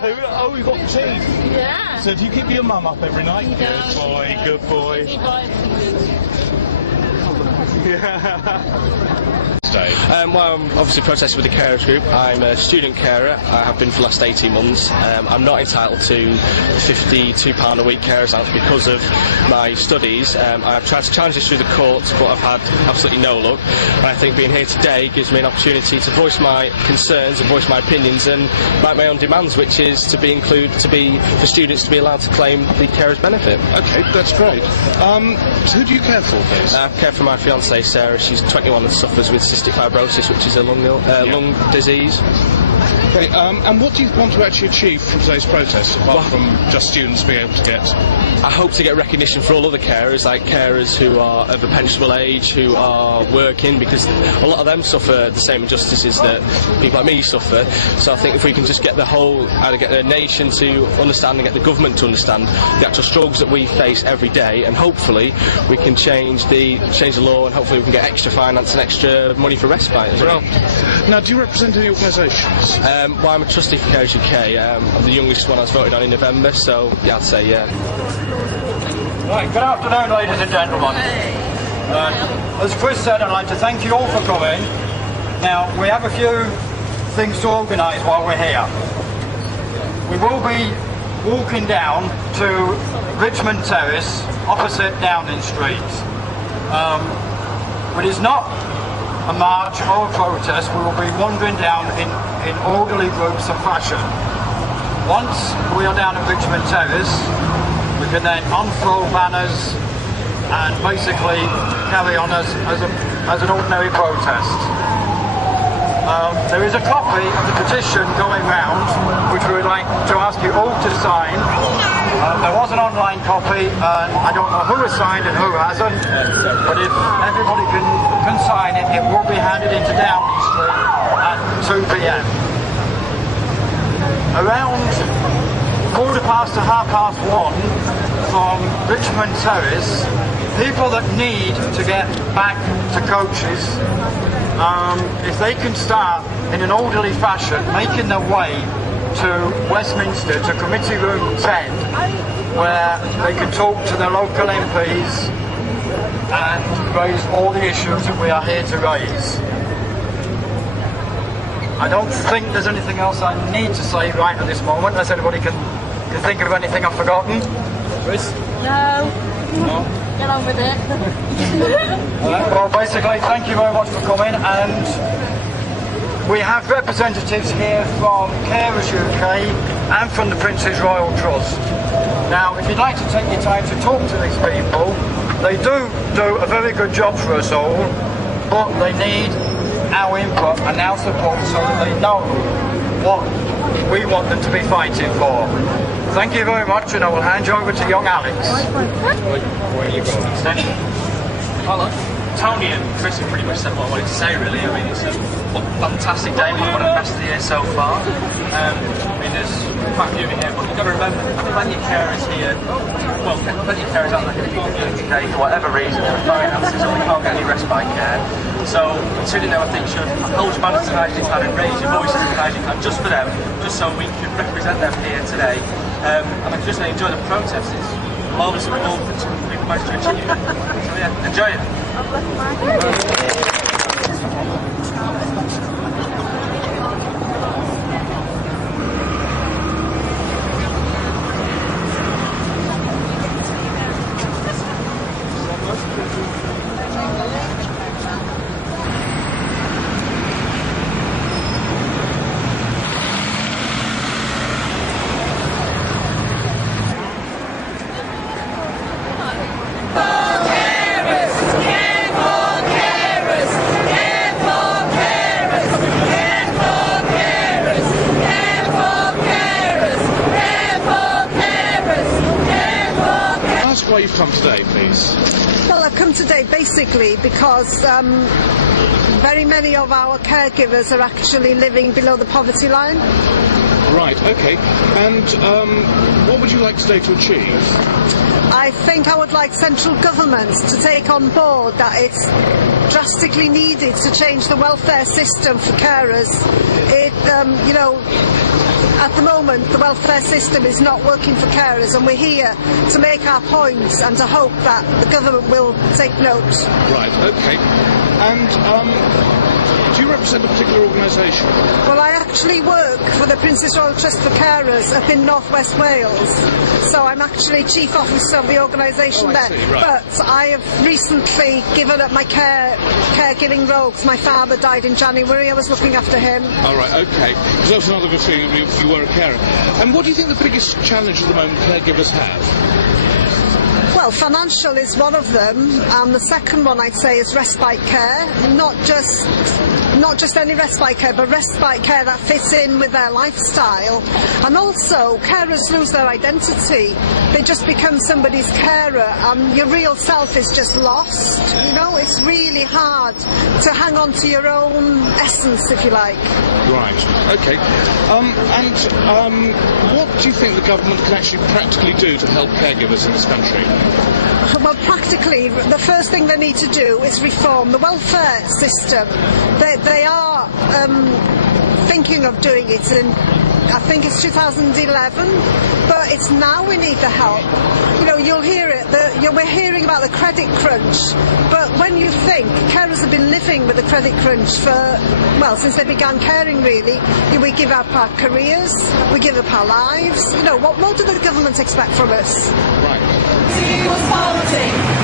Oh, you've got teeth. Yeah. So do you keep your mum up every night? Good boy, good boy. Yeah. Well, I'm obviously protesting with the carers group. I'm a student carer. I have been for the last 18 months. I'm not entitled to £52 a week carers allowance because of my studies. I've tried to challenge this through the courts, but I've had absolutely no luck. And I think being here today gives me an opportunity to voice my concerns and voice my opinions and make my own demands, which is for students to be allowed to claim the carers benefit. Okay, that's great. So who do you care for, please? I care for my fiancée Sarah. She's 21 and suffers with cystic fibrosis, which is a lung disease. Okay, and what do you want to actually achieve from today's protest, apart from just students being able to get... I hope to get recognition for all other carers, like carers who are of a pensionable age, who are working, because a lot of them suffer the same injustices that people like me suffer. So I think if we can just get either get the nation to understand and get the government to understand the actual struggles that we face every day, and hopefully we can change the law, and hopefully we can get extra finance and extra money for respite as well. Now, do you represent any organisations? Well, I'm a trustee for Carers UK. I'm the youngest one I was voted on in November, so yeah, I'd say yeah. Right, good afternoon, ladies and gentlemen. As Chris said, I'd like to thank you all for coming. Now, we have a few things to organise while we're here. We will be walking down to Richmond Terrace, opposite Downing Street. But it's not a march or a protest. We will be wandering down in orderly groups of fashion. Once we are down at Richmond Terrace, we can then unfurl banners and basically carry on as an ordinary protest. There is a copy of the petition going round, which we would like to ask you all to sign. There was an online copy, and I don't know who has signed and who hasn't, but if everybody can sign it, it will be handed into Downing Street at 2 p.m. Around 1:15 to 1:30 from Richmond Terrace, people that need to get back to coaches, if they can start in an orderly fashion making their way to Westminster, to Committee Room 10, where they can talk to their local MPs and raise all the issues that we are here to raise. I don't think there's anything else I need to say right at this moment, unless anybody can think of anything I've forgotten. Chris? No. Get on with it. Well, basically, thank you very much for coming, and we have representatives here from Carers UK and from the Prince's Royal Trust. Now, if you'd like to take your time to talk to these people, they do a very good job for us all, but they need our input and our support so that they know what we want them to be fighting for. Thank you very much, and I will hand you over to young Alex. Where are you going? Hello. Tony and Chris have pretty much said what I wanted to say, really. I mean, it's a fantastic day. We've had the best of the year so far. I mean, there's quite a few of you here, but you've got to remember, plenty of carers here. Well, plenty of carers out there who can't do it today for whatever reason, for finances, or we can't get any respite care. So, considering them, I think should hold your banners tonight in hand and raise your voices tonight in hand just for them, just so we can represent them here today. And I can just say enjoy the protest. It's marvellous that we've all managed to achieve. So yeah, enjoy it. Why you've come today, please? Well, I've come today basically because very many of our caregivers are actually living below the poverty line. Right, okay. And what would you like today to achieve? I think I would like central government to take on board that it's drastically needed to change the welfare system for carers. at the moment the welfare system is not working for carers, and we're here to make our points and to hope that the government will take note. Right, okay. And do you represent a particular organisation? Well, I actually work for the Princess Royal Trust for Carers up in North West Wales, so I'm actually Chief Officer of the organisation I there. see, right. But I have recently given up my caregiving role because my father died in January. I was looking after him. All right, okay. Because that was another good thing if you were a carer. And what do you think the biggest challenge at the moment caregivers have? Well, financial is one of them, and the second one I'd say is respite care. Not just any respite care, but respite care that fits in with their lifestyle. And also, carers lose their identity. They just become somebody's carer, and your real self is just lost. You know, it's really hard to hang on to your own essence, if you like. Right, okay. What do you think the government can actually practically do to help caregivers in this country? Well, practically, the first thing they need to do is reform the welfare system. They are thinking of doing it in, I think it's 2011, but it's now we need the help. You know, you'll hear it, we're hearing about the credit crunch, but when you think, carers have been living with the credit crunch for, well, since they began caring really. We give up our careers, we give up our lives. You know, what more do the government expect from us? Right. Equals poverty.